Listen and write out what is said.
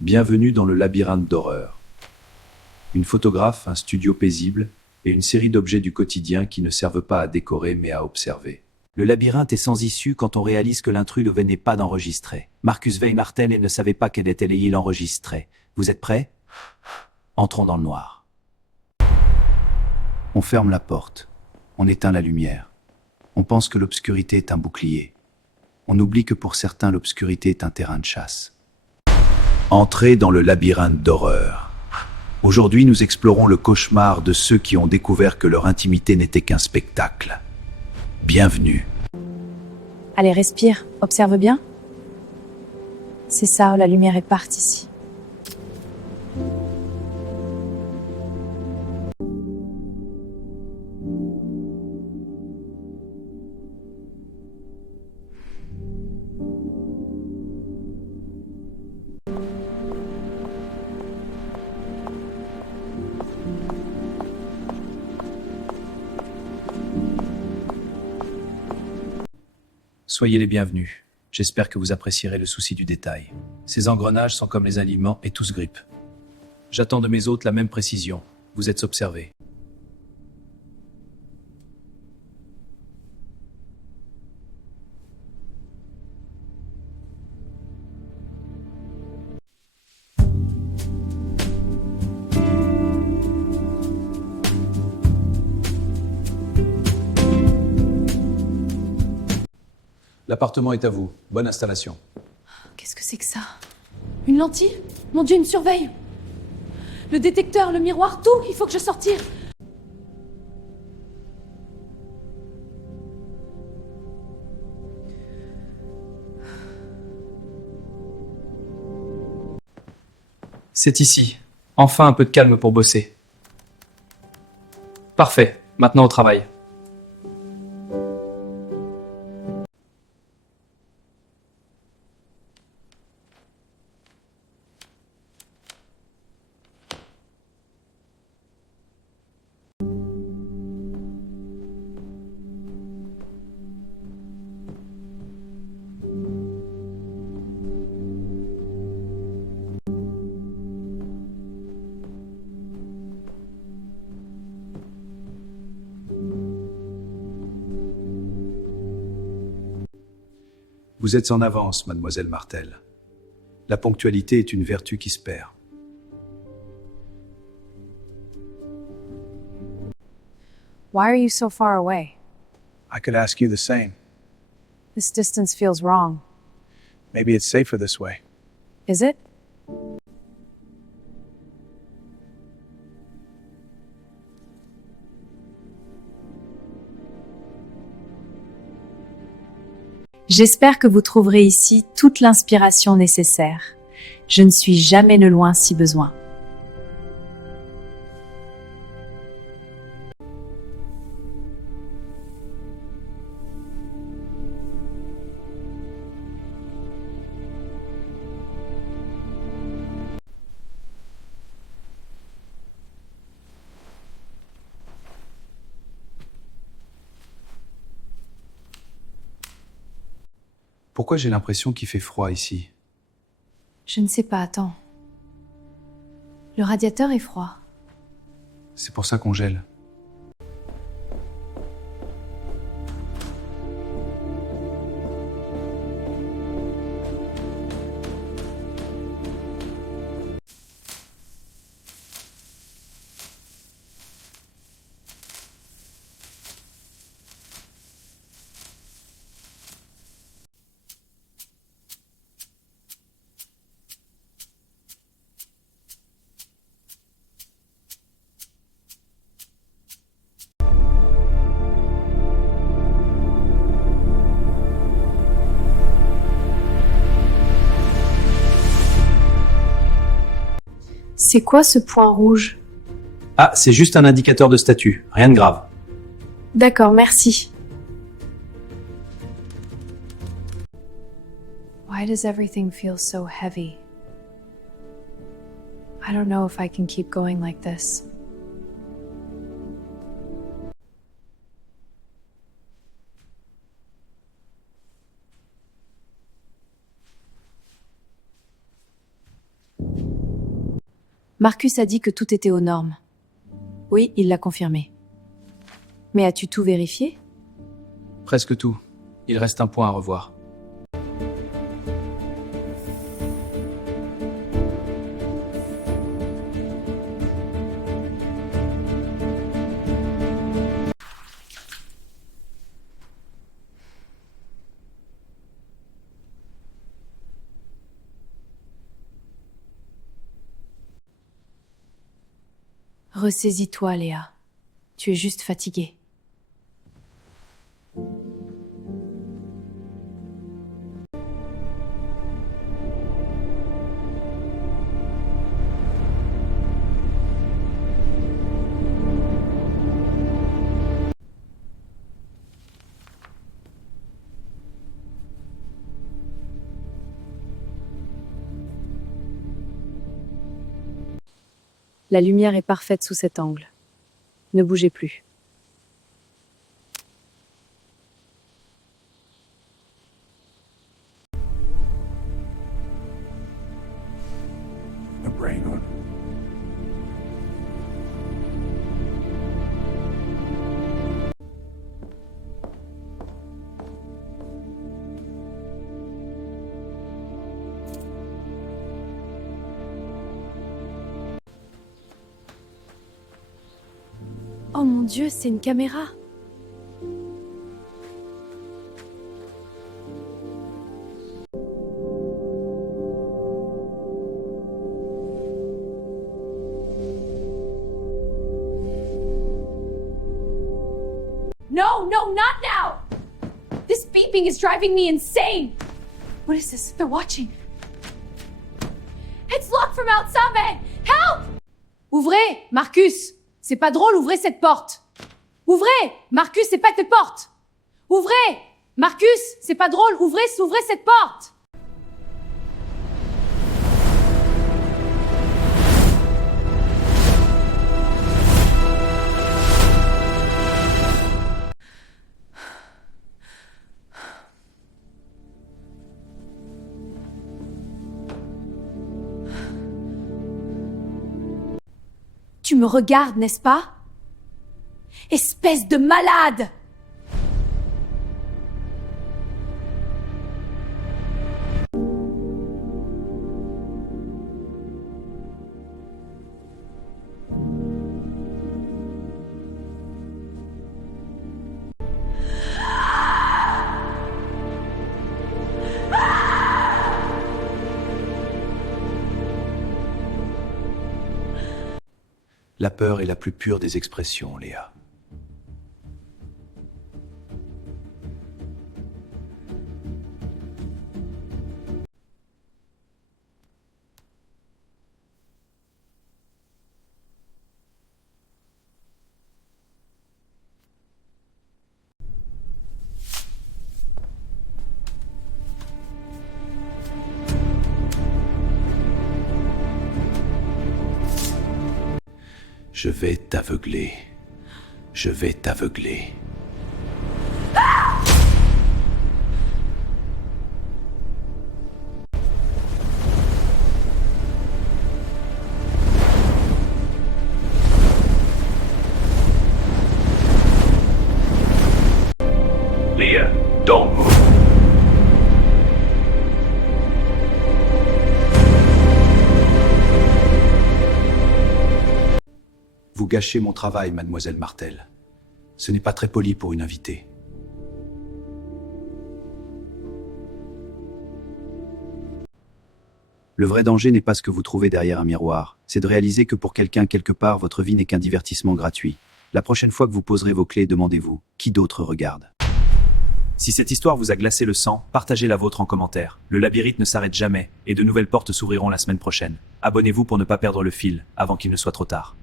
Bienvenue dans le labyrinthe d'horreur. Une photographe, un studio paisible et une série d'objets du quotidien qui ne servent pas à décorer mais à observer. Le labyrinthe est sans issue quand on réalise que l'intrus ne venait pas d'enregistrer. Marcus veille Martel et ne savait pas quelle était l'île enregistrée. Vous êtes prêts? Entrons dans le noir. On ferme la porte. On éteint la lumière. On pense que l'obscurité est un bouclier. On oublie que pour certains, l'obscurité est un terrain de chasse. Entrez dans le labyrinthe d'horreur. Aujourd'hui, nous explorons le cauchemar de ceux qui ont découvert que leur intimité n'était qu'un spectacle. Bienvenue. Allez, respire, observe bien. C'est ça, la lumière est partie ici. Soyez les bienvenus. J'espère que vous apprécierez le souci du détail. Ces engrenages sont comme les aliments et tous grippent. J'attends de mes hôtes la même précision. Vous êtes observés. L'appartement est à vous. Bonne installation. Qu'est-ce que c'est que ça? Une lentille? Mon Dieu, il me surveille! Le détecteur, le miroir, tout! Il faut que je sorte. C'est ici. Enfin un peu de calme pour bosser. Parfait. Maintenant au travail. Vous êtes en avance, mademoiselle Martel. La ponctualité est une vertu qui se perd. Why are you so far away? I could ask you the same. This distance feels wrong. Maybe it's safer this way. Is it? J'espère que vous trouverez ici toute l'inspiration nécessaire. Je ne suis jamais le loin si besoin. Pourquoi j'ai l'impression qu'il fait froid ici? Je ne sais pas, attends. Le radiateur est froid. C'est pour ça qu'on gèle. C'est quoi ce point rouge? Ah, c'est juste un indicateur de statut. Rien de grave. D'accord, merci. Why does everything feel so heavy? I don't know if I can keep going like this. Marcus a dit que tout était aux normes. Oui, il l'a confirmé. Mais as-tu tout vérifié? Presque tout. Il reste un point à revoir. Ressaisis-toi, Léa. Tu es juste fatiguée. La lumière est parfaite sous cet angle. Ne bougez plus. A brain on. Oh mon Dieu, c'est une caméra. No, not now! This beeping is driving me insane! What is this? They're watching. It's locked from outside! Help! Ouvrez, Marcus! C'est pas drôle, ouvrez cette porte! Ouvrez! Marcus, c'est pas cette porte! Ouvrez! Marcus, c'est pas drôle, ouvrez cette porte! Tu me regardes, n'est-ce pas? Espèce de malade! La peur est la plus pure des expressions, Léa. Je vais t'aveugler. Je vais t'aveugler. Leah, don't move. Vous gâchez mon travail, mademoiselle Martel. Ce n'est pas très poli pour une invitée. Le vrai danger n'est pas ce que vous trouvez derrière un miroir, c'est de réaliser que pour quelqu'un quelque part, votre vie n'est qu'un divertissement gratuit. La prochaine fois que vous poserez vos clés, demandez-vous, qui d'autre regarde? Si cette histoire vous a glacé le sang, partagez la vôtre en commentaire. Le labyrinthe ne s'arrête jamais, et de nouvelles portes s'ouvriront la semaine prochaine. Abonnez-vous pour ne pas perdre le fil, avant qu'il ne soit trop tard.